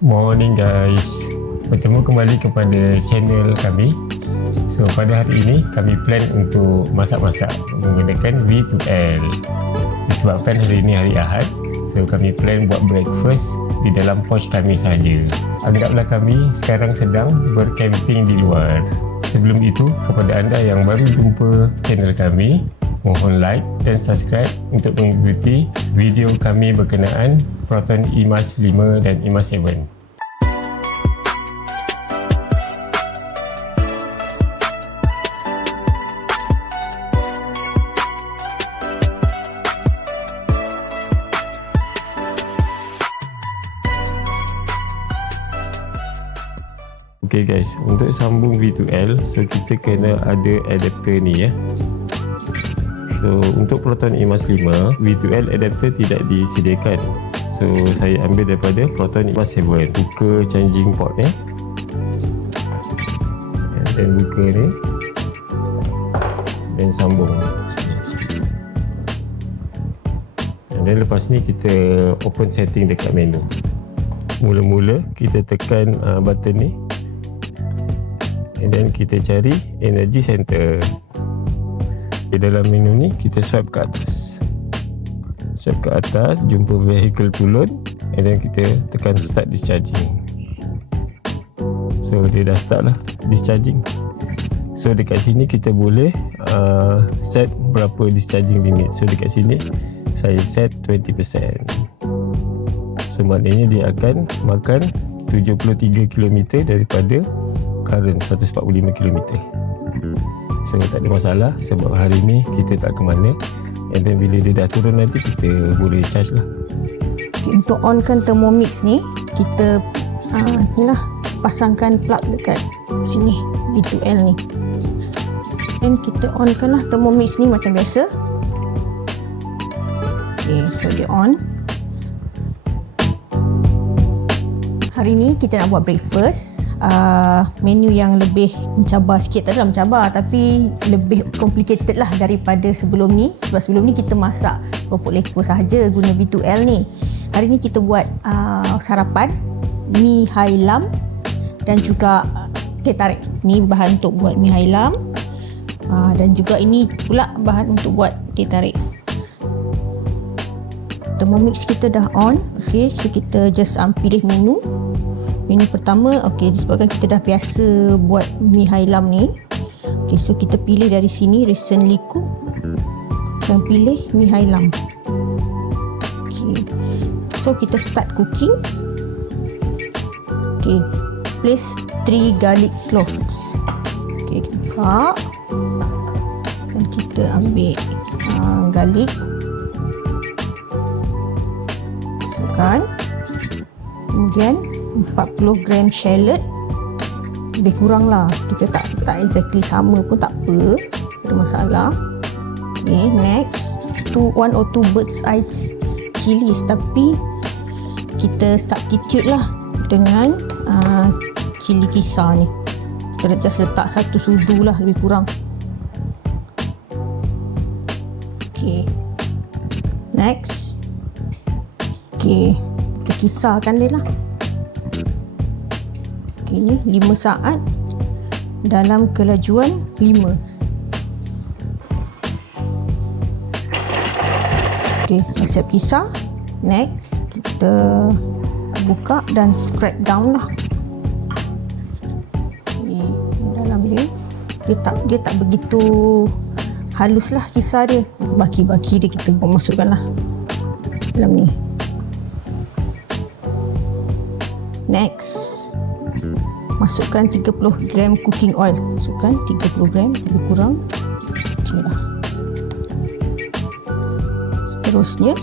Morning guys, bertemu kembali kepada channel kami. So pada hari ini kami plan untuk masak-masak menggunakan V2L. Disebabkan hari ini hari Ahad, so kami plan buat breakfast di dalam porch kami sahaja. Anggaplah kami sekarang sedang bercamping di luar. Sebelum itu, kepada anda yang baru jumpa channel kami, mohon like dan subscribe untuk mengikuti video kami berkenaan Proton IMAS 5 dan IMAS 7. Okay guys, untuk sambung V2L, so kita kena ada adapter ni ya. So untuk Proton IMAS 5, V2L adapter tidak disediakan. So saya ambil daripada Proton IMAS 7. Buka charging port ni, dan buka ni, dan sambung. Dan lepas ni kita open setting dekat menu. Mula-mula kita tekan button ni, dan kita cari energy center. Di dalam menu ni kita swipe ke atas, jumpa vehicle to load, dan kita tekan start discharging. So dia dah start lah discharging. So dekat sini kita boleh set berapa discharging limit. So dekat sini saya set 20%. So maknanya dia akan makan 73 km daripada current 145 km. So tak ada masalah sebab hari ni kita tak ke mana. And then bila dia dah turun nanti kita boleh charge lah. Okay, untuk onkan Thermomix ni, kita inilah pasangkan plug dekat sini V2L ni. Dan kita onkan lah Thermomix ni macam biasa. Okay, so dia on. Hari ni kita nak buat breakfast. Menu yang lebih mencabar sikit, tak adalah mencabar tapi lebih complicated lah daripada sebelum ni. Sebab sebelum ni kita masak keropok leko sahaja guna V2L ni. Hari ni kita buat sarapan mi hai lam dan juga teh tarik. Ni bahan untuk buat mi hai lam, dan juga ini pula bahan untuk buat teh tarik. Thermomix kita dah on. Okay, so kita just pilih menu. Menu pertama, okay, disebabkan kita dah biasa buat mi hai lam ni. Okay, so kita pilih dari sini recently cook dan pilih mi hai lam. Okay, so kita start cooking. Okay, place 3 garlic cloves. Okay, kita buka dan kita ambil garlic, masukkan. Kemudian 40 gram shallot, lebih kurang lah, kita tak exactly sama pun tak apa, tak ada masalah. Okay, next 1 or 2 bird's eye chilies, tapi kita substitute lah dengan cili kisar ni. Kita just letak 1 sudu lah lebih kurang. Okay, next, okay, kita kisarkan dia lah. Ini 5 saat dalam kelajuan 5. Okey, siap kisar. Next, kita buka dan scrape down lah. Ini dalam dia tak begitu halus lah kisar dia. Baki-baki dia kita masukkan lah dalam ni. Next, masukkan 30 gram cooking oil. Masukkan 30 gram lebih kurang. Okay lah. Seterusnya,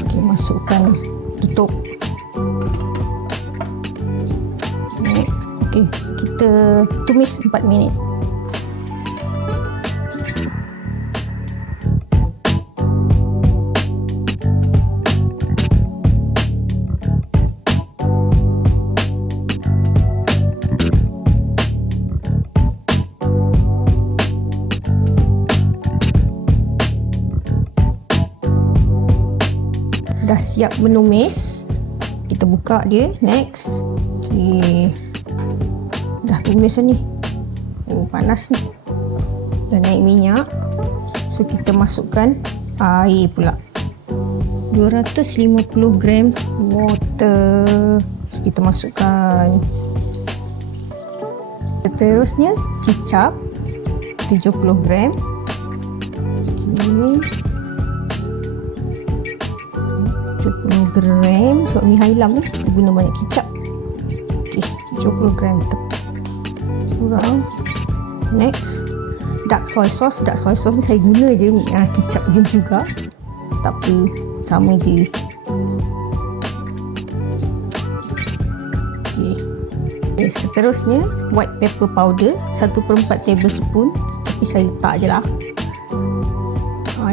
okay, masukkan, tutup. Next, okay, kita tumis 4 minit. Dah siap menumis, kita buka dia. Next. Okay. Dah tumis ni. Oh, panas ni. Dah naik minyak. So kita masukkan air pula. 250 gram water. So kita masukkan. Seterusnya kicap 70 gram. Okay. 70 gram. Sebab mi hailam ni kita guna banyak kicap. Okay, 70 gram kurang. Next, dark soy sauce. Dark soy sauce ni saya guna je kicap je juga. Tak apa, sama je. Okay, seterusnya white pepper powder 1/4 tablespoon, tapi saya letak je lah.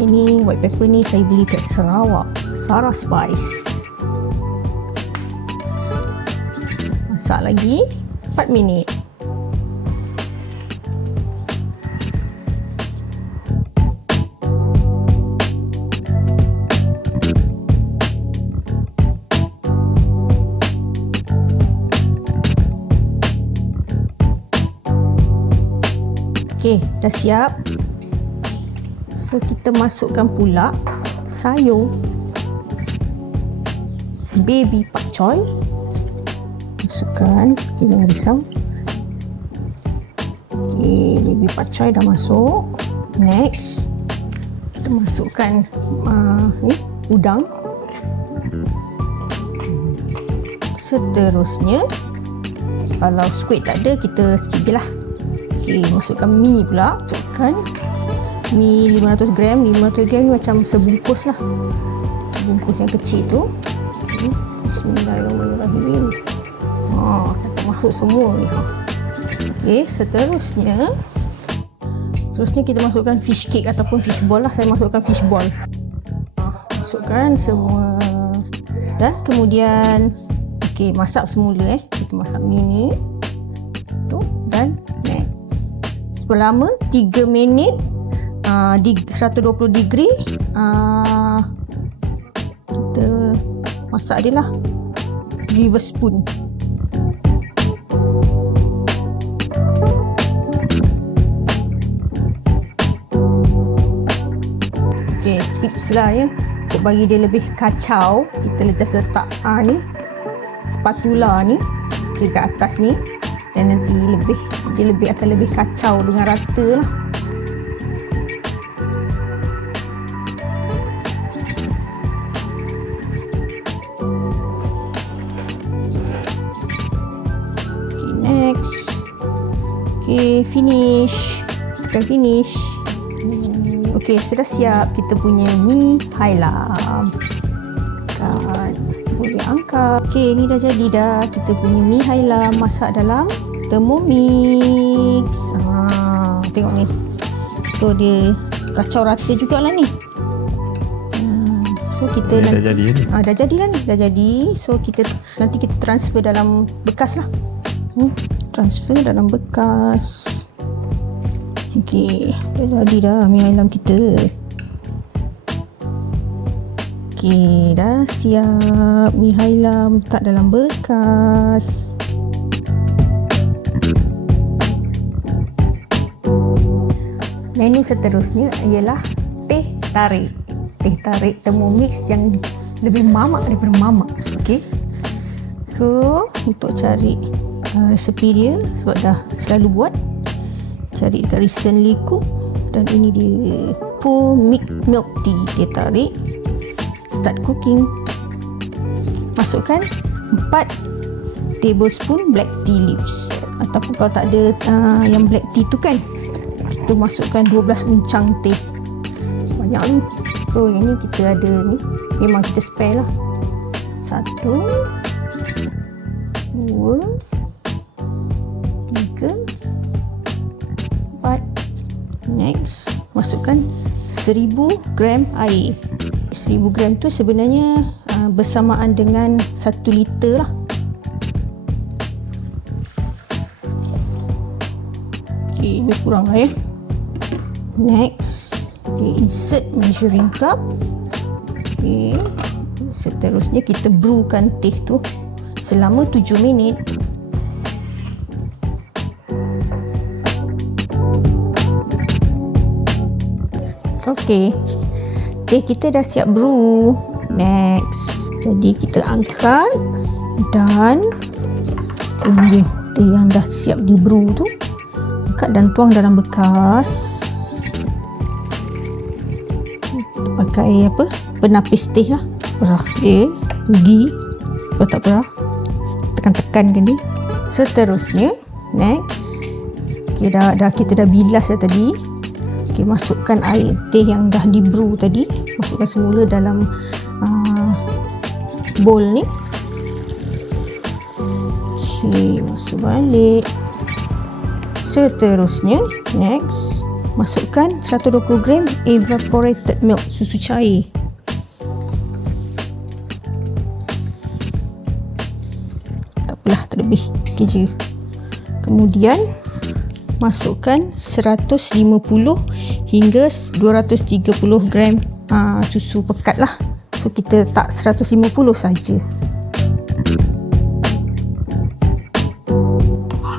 Ini white pepper ni saya beli kat Sarawak, Sarah Spice. Masak lagi 4 minit. Okey, dah siap. So kita masukkan pula sayur baby pak choy. Masukkan, kita dengan risau. Okey, baby pak choy dah masuk. Next, kita masukkan ni udang. Seterusnya, kalau squid tak ada, kita skip je lah. Okey, masukkan mi pula. Masukkan mi 500 gram. 500 gram ni macam sebungkus lah. Sebungkus yang kecil tu. Okay. Bismillahirrahmanirrahim. Dah masuk semua ni. Okey, seterusnya kita masukkan fish cake ataupun fish ball lah. Saya masukkan fish ball. Masukkan semua. Dan kemudian okey, masak semula kita masak mi ni. Tu dan selama 3 minit di 120 degree. Kita masak dia lah, reverse spoon. Okay, tips lah ya, untuk bagi dia lebih kacau, kita just letak ni spatula ni ke atas ni, dan nanti dia akan lebih kacau dengan rata lah. Okay, next. Okay, finish. Tekan finish. Okay, sudah siap kita punya mi hailam. Boleh angkat. Okay, ni dah jadi dah. Kita punya mi hailam masak dalam Thermomix. Tengok ni. So dia kacau rata jugalah ni. So kita dah jadi ni. Dah jadilah ni. Dah jadi. So nanti kita transfer dalam bekas lah. Transfer dalam bekas. Okay, dah jadi dah mi hailam kita. Okay, dah siap mi hailam, letak dalam bekas. Menu seterusnya ialah teh tarik. Teh tarik Thermomix yang lebih mamak daripada mamak. Okay. So, untuk cari resepi dia, sebab dah selalu buat, cari dekat Recently Cook. Dan ini dia, Full Milk Tea teh tarik. Start cooking. Masukkan 4 tablespoon black tea leaves. Ataupun kalau tak ada yang black tea tu kan, kita masukkan 12 uncang teh. Banyak ni. So yang ni kita ada ni, memang kita spare lah. 1 2 3 4. Next, masukkan 1000 gram air. 1000 gram tu sebenarnya bersamaan dengan 1 liter lah. Okay, lebih kurang lah ya. Next, okay, insert measuring cup. Okay, Seterusnya kita brewkan teh tu selama 7 minit. Okey, teh kita dah siap brew. Next, jadi kita angkat dan tunggu teh yang dah siap di brew tu, angkat dan tuang dalam bekas. Pakai apa? Penapis teh lah. Perah dia, rugi. Kalau tak perah, tekan-tekankan dia. Seterusnya, next, okay, kita dah bilas dah tadi. Okay, masukkan air teh yang dah di brew tadi, masukkan semula dalam bowl ni. Okay, masuk balik. Seterusnya, next, masukkan 120 gram evaporated milk, susu cair. Tak apalah, terlebih okay je. Kemudian masukkan 150 hingga 230 gram susu pekat lah. So kita letak 150 saja.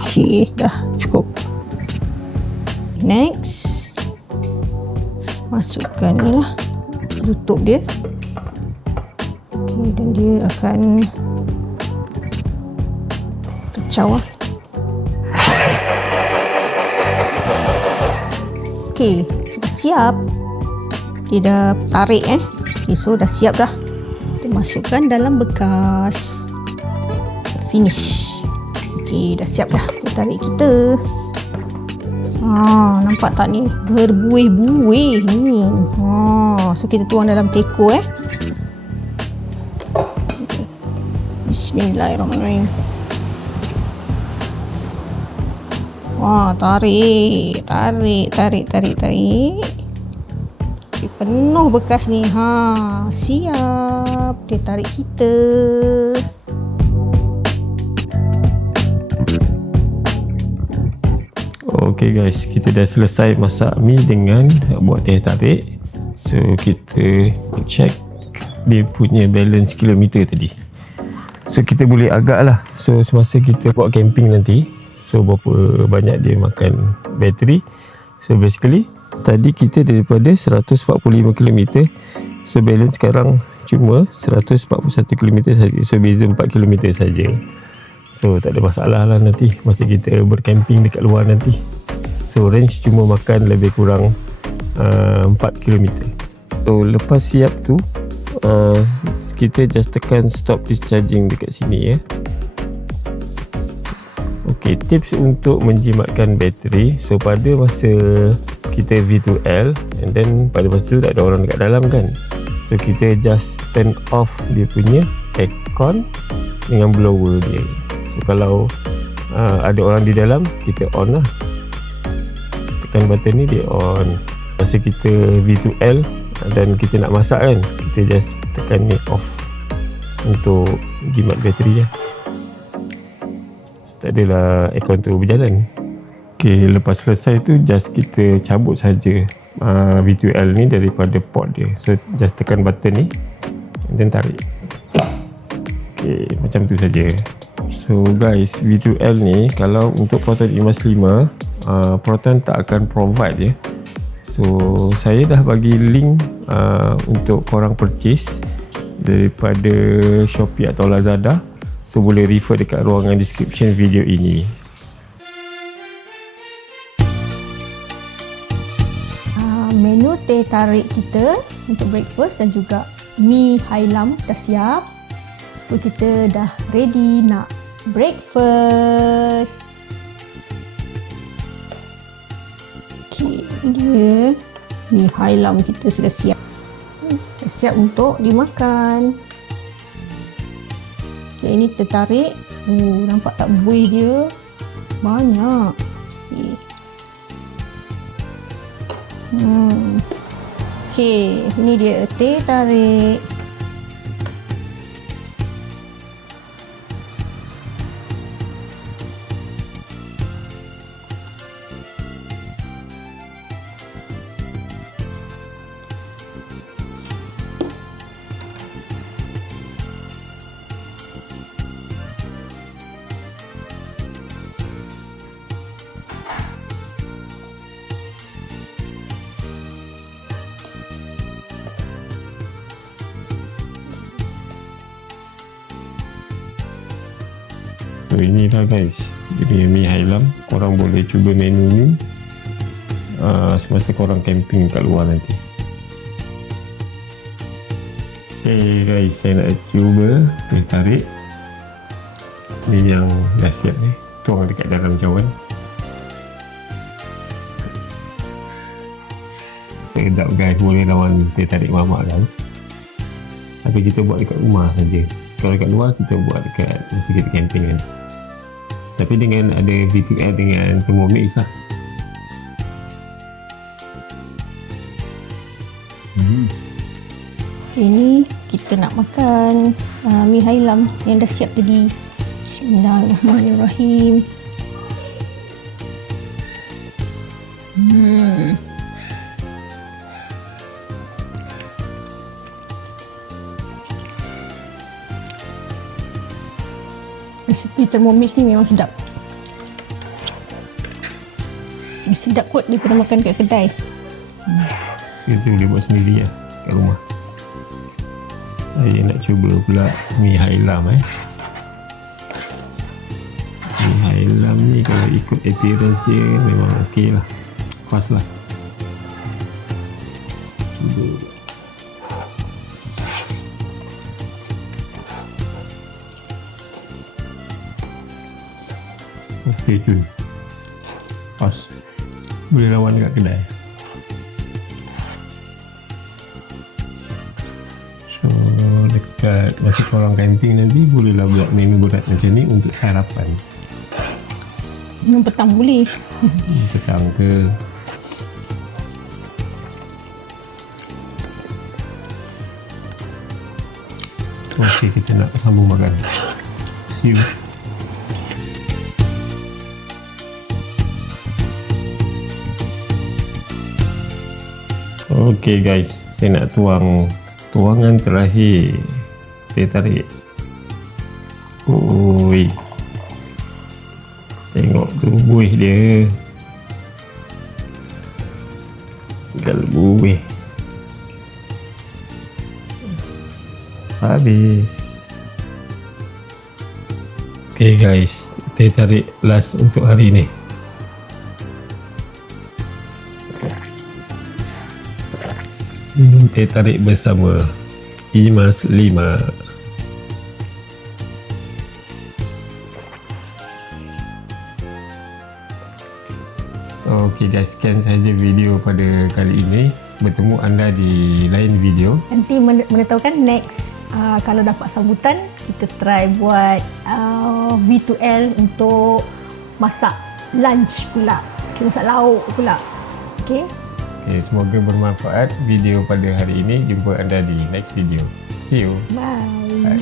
Okay, dah cukup. Next, masukkan ni lah, tutup dia. Okay, dan dia akan kacau lah. Okay, sudah siap. Dia dah tarik okay, so dah siap dah. Kita masukkan dalam bekas. Finish. Okay, dah siap dah. Kita tarik kita. Nampak tak ni? Berbuih-buih ni. So kita tuang dalam teko Bismillahirrahmanirrahim. Tarik. Okay, penuh bekas ni. Siap. Dia tarik kita. Okay guys, kita dah selesai masak mi dengan buat teh tarik. So kita check dia punya balance kilometer tadi. So kita boleh agak lah. So semasa kita buat camping nanti, so berapa banyak dia makan bateri. So basically tadi kita daripada 145 km, so balance sekarang cuma 141 km saja. So beza 4 km saja. So tak ada masalah lah nanti masa kita bercamping dekat luar nanti. So range cuma makan lebih kurang 4 km. So lepas siap tu kita just tekan stop discharging dekat sini Okay, tips untuk menjimatkan bateri. So pada masa kita V2L, and then pada masa tu tak ada orang dekat dalam kan, so kita just turn off dia punya aircon dengan blower dia. So kalau ada orang di dalam, kita on lah, tekan button ni dia on. Masa kita V2L dan kita nak masak kan, kita just tekan ni off untuk jimat bateri lah. Tak adalah aircon tu berjalan. Okay, lepas selesai tu just kita cabut saja V2L ni daripada port dia. So just tekan button ni and then tarik. Okay, macam tu saja. So guys, V2L ni kalau untuk Proton IMAX 5, Proton tak akan provide So saya dah bagi link untuk korang purchase daripada Shopee atau Lazada. So boleh refer dekat ruangan description video ini. Menu teh tarik kita untuk breakfast dan juga mi hailam dah siap. So kita dah ready nak breakfast. Okay, dia mi hailam kita sudah siap. Dah siap untuk dimakan. Okay, ini tertarik. Nampak tak buih dia? Banyak. Okay. Okay, ini dia teh tarik. So inilah guys, ini mi Hailam. Korang boleh cuba menu ni semasa korang camping kat luar nanti. Okay guys, saya nak cuba teh tarik ni yang dah siap ni, tuang dekat dalam cawan. Sedap guys, boleh lawan teh tarik mamak guys. Tapi kita buat dekat rumah saja. Kalau dekat luar kita buat dekat masa kita camping kan. Tapi dengan ada V2L dengan Thermomix lah. Okay, ni kita nak makan mi Hailam yang dah siap tadi. Bismillahirrahmanirrahim. Resipi Thermomix ni memang sedap. Sedap kot daripada makan kat kedai. Kita boleh buat sendiri lah kat rumah. Saya nak cuba pula mi Hailam Mi Hailam ni kalau ikut appearance dia memang okey lah, pas lah. Cuba. Okey cun, pas, boleh lawan dekat kedai. So dekat masa korang camping nanti bolehlah buat menu berat macam ni untuk sarapan. Petang boleh. Petang ke. Okey, kita nak sambung makan. See you. Okey guys, saya nak tuangan terakhir teh tarik. Oi, tengok tu buih dia, tinggal buih habis. Okey guys, teh tarik last untuk hari ni. Minum teh tarik bersama Imas 5. Okey guys, sekian sahaja video pada kali ini. Bertemu anda di lain video. Nanti mana tahu kan next kalau dapat sambutan kita try buat V2L untuk masak lunch pula. Kita masak lauk pula. Okey. Okay, semoga bermanfaat video pada hari ini. Jumpa anda di next video. See you. Bye. Bye.